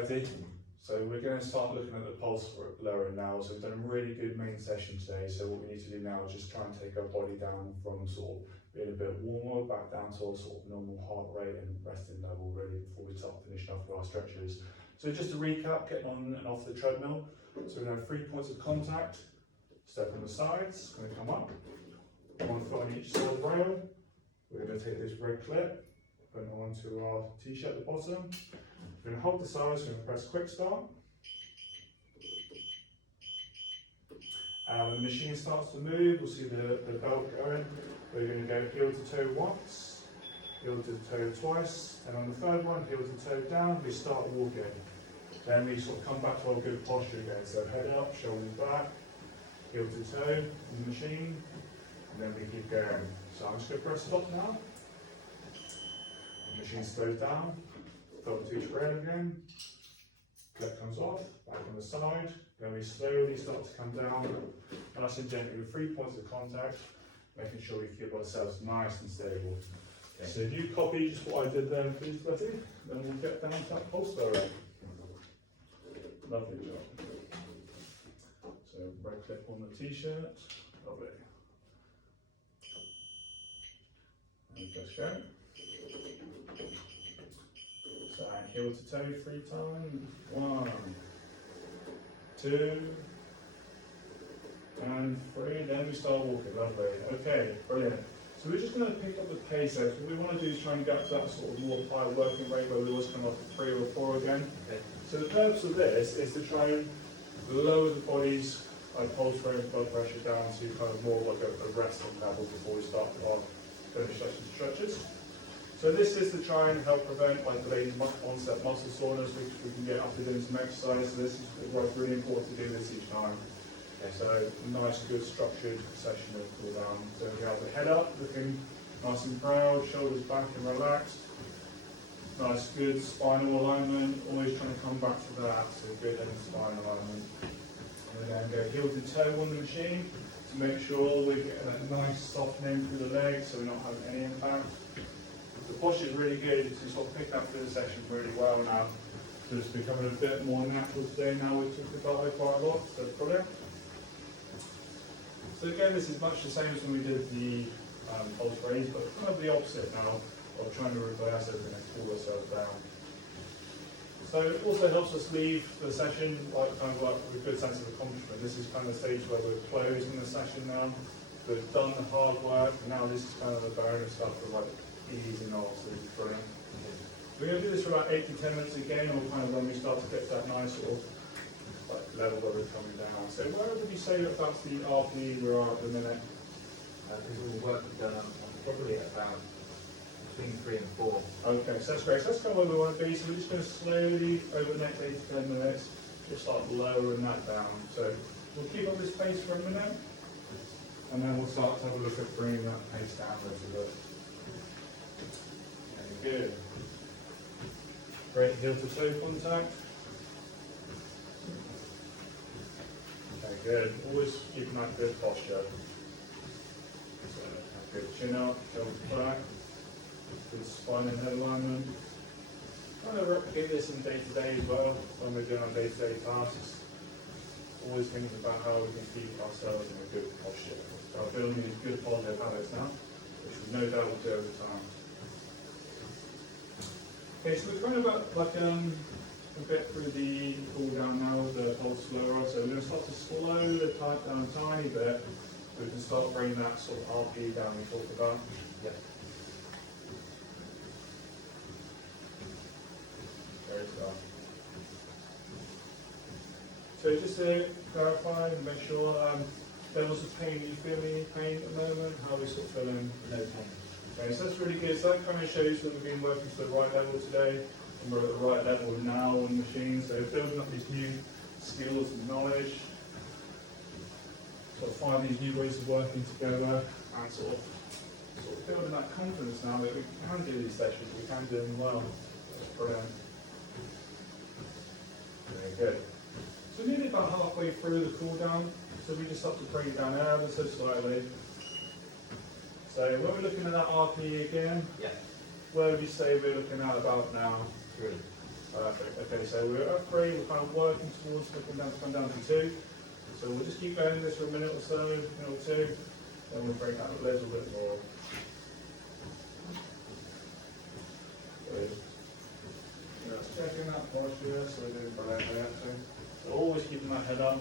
Betty. So we're going to start looking at the pulse lowering now. So we've done a really good main session today. So what we need to do now is just try and take our body down from sort of being a bit warmer back down to a sort of normal heart rate and resting level really before we start finishing off with our stretches. So just to recap, getting on and off the treadmill. So we're going to have 3 points of contact. Step on the sides, going to come up. 1 foot on each side of the rail. We're going to take this red clip, put it onto our t-shirt at the bottom. We're going to hold the sides, we're going to press quick start. And when the machine starts to move, we'll see the belt going. We're going to go heel to toe once, heel to toe twice, and on the third one, heel to toe down, we start walking. Then we sort of come back to our good posture again. So head up, shoulders back, heel to toe in the machine, and then we keep going. So I'm just going to press stop now. The machine slows down. Foot to each rail again, clip comes off, back on the side, then we slowly start to come down, nice and gently with 3 points of contact, making sure we keep ourselves nice and stable. Okay. So you copy just what I did there, please, Betty, then we'll get down to that pulse lower. Lovely job. So right clip on the t-shirt, lovely. And let's go. So heel to toe 3 times. 1, 2, and 3. Then we start walking. Lovely. Okay, brilliant. So we're just going to pick up the pace there. So what we want to do is try and get to that sort of more high working rate where we always come up to 3 or 4 again. Okay. So the purpose of this is to try and lower the body's pulse rate and blood pressure down to kind of more like a resting level before we start our finish session stretches. So this is to try and help prevent delayed onset muscle soreness, which we can get after doing some exercise. So this is why it's really important to do this each time. Okay, so nice, good, structured session of cool down. So we have the head up, looking nice and proud, shoulders back and relaxed. Nice, good spinal alignment. Always trying to come back to that. So good head and spine alignment. And then go heel to toe on the machine to make sure we're getting a nice softening through the legs, so we're not having any impact. The posture is really good, you can sort of pick up through the session really well now. So it's becoming a bit more natural today now. We've talked about it quite a lot, so it's brilliant. So again, this is much the same as when we did the pulse raise, but kind of the opposite now of trying to reverse everything and cool ourselves down. So it also helps us leave the session with a good sense of accomplishment. This is kind of the stage where we're closing the session now. We've done the hard work, and now this is kind of the bonus stuff of easing off, so it's brilliant. We're going to do this for about 8 to 10 minutes again, or kind of when we start to get to that nice sort of level where we're coming down. So where would you say that that's the RP we are at the minute? This is all the work we've done probably at about between 3 and 4. Okay, so that's great. So that's kind of where we want to be. So we're just going to slowly, over the next 8 to 10 minutes, just start lowering that down. So we'll keep up this pace for a minute, and then we'll start to have a look at bringing that pace down a little bit. Good. Great heel to toe contact. Okay, good. Always keeping that good posture. So, good chin up, shoulders back, good spine and head alignment. Kind of replicate this in day to day as well when we're doing our day-to-day tasks. Always thinking about how we can keep ourselves in a good posture. So we're building these good positive habits now, which we no doubt will do over time. Okay, so we're kind of a bit through the cool down now with the pulse lower, so we're going to start to slow the type down a tiny bit, so we can start bringing that sort of RP down we talked about. Yeah. There we go. So just to clarify and make sure, levels of pain, are you feeling any pain at the moment? How are we sort of feeling? No pain. Okay, so that's really good. So that kind of shows that we've been working to the right level today, and we're at the right level now on the machine. So building up these new skills and knowledge, sort of find these new ways of working together, and sort of building that confidence now that we can do these sessions, we can do them well. That's brilliant. Very good. So nearly about halfway through the cool down, so we just have to bring it down ever so slightly. So when we're looking at that RP again, yeah, where would you say we're looking at about now? 3. Perfect. Okay, so we're at 3, we're kind of working towards looking down to come down to 2. So we'll just keep going this for a minute or so, minute or two, then we'll bring that a little bit more. Good. Just checking that posture, so we're doing brilliant there. So always keeping that head up.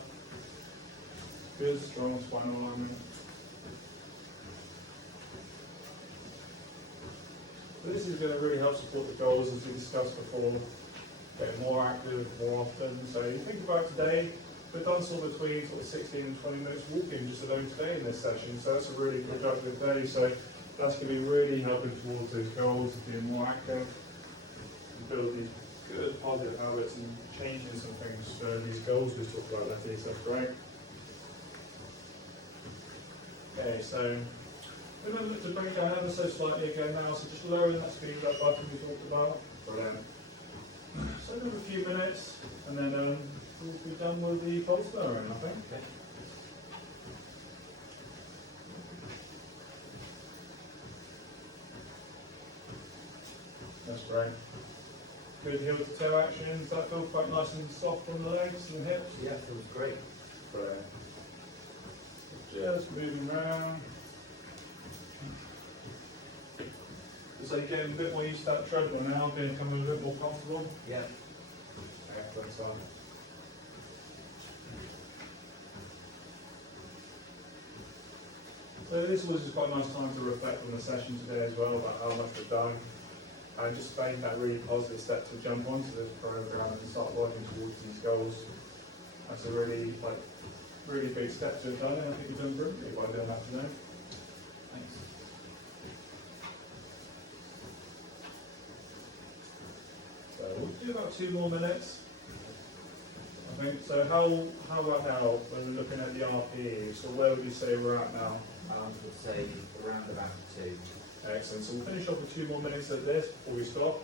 Good, strong spinal alignment. So this is going to really help support the goals as we discussed before. Getting more active more often. So you think about today, we've done sort of between sort of 16 and 20 minutes walking just alone today in this session. So that's a really productive day. So that's going to be really helping towards those goals of being more active, and build these good positive habits and changing some things for these goals we talked about, Letty. So that's great. Okay, so we're going to look to bring it down ever so slightly again now. So just lowering that speed up button we talked about. Brilliant. So another few minutes, and then we'll be done with the pulse lowering, I think. Okay. That's great. Good heel to toe action. Does that feel quite nice and soft on the legs and hips? Yeah, feels great. Brilliant. Just moving around. So you're getting a bit more used to that treadmill now, becoming a bit more comfortable. Yeah. Excellent stuff. So this was just quite a nice time to reflect on the session today as well about how much we've done, and just make that really positive step to jump onto this program and start working towards these goals. That's a really big step to have done, and I think you've done brilliantly by doing that today. Thanks. So we'll do about 2 more minutes. I think. So how about now when we're looking at the RPE? So where would you say we're at now? I would say around about 2. Excellent. So we'll finish off with 2 more minutes of this before we stop.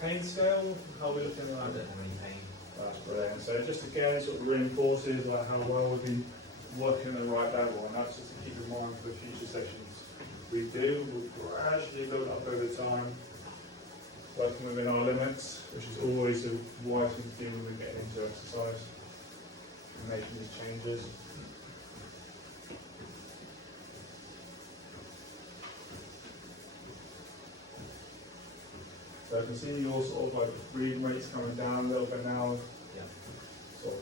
Pain scale, how are we looking I at don't that? have any pain. That's brilliant. So just again sort of reinforces like how well we've been working at the right level, and that's just to keep in mind for the future sessions we do. We'll gradually build up over time, working within our limits, which is always a wise thing to do when we get into exercise and making these changes. So I can see your sort of like breathing rates coming down a little bit now, Yeah. sort of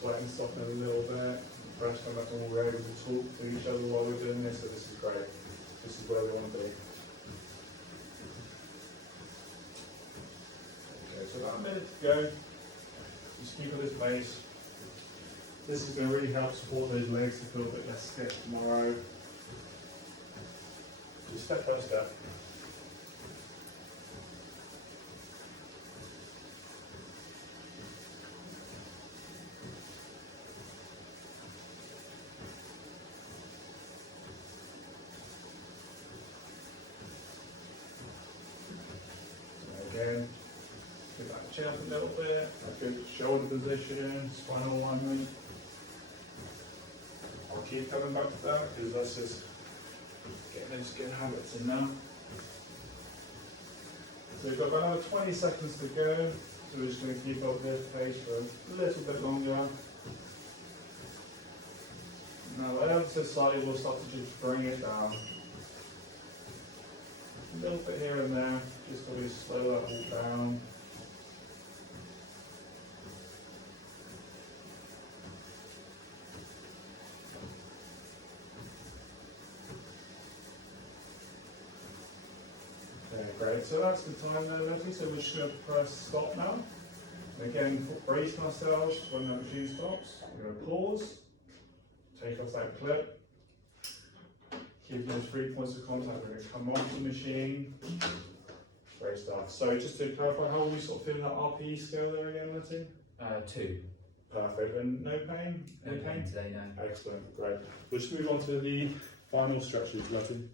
sweating softening a little bit, fresh coming back, and we're able to talk to each other while we're doing this, so this is great. This is where we want to be. Okay, so about a minute to go. Just keep at this pace. This is going to really help support those legs to feel a bit less stiff tomorrow. Just step by step. Again, get that chin up a little bit, a good shoulder position, spinal alignment. I'll keep coming back to that because that's just getting those good habits in now. So we've got about another 20 seconds to go, so we're just going to keep up this pace for a little bit longer. Now, ever so slightly, we'll start to just bring it down. A little bit here and there, just really slow that all down. Okay, great. So that's the time there, Letty. So we're just going to press stop now. And again, brace ourselves when that machine stops. We're going to pause, take off that clip. Keep those 3 points of contact. We're going to come off the machine. Great stuff. So just to clarify, how are we sort of feeling that RPE scale there again, Letty? 2. Perfect. And no pain? No pain today, no. Excellent. Great. We'll just move on to the final stretches, Letty.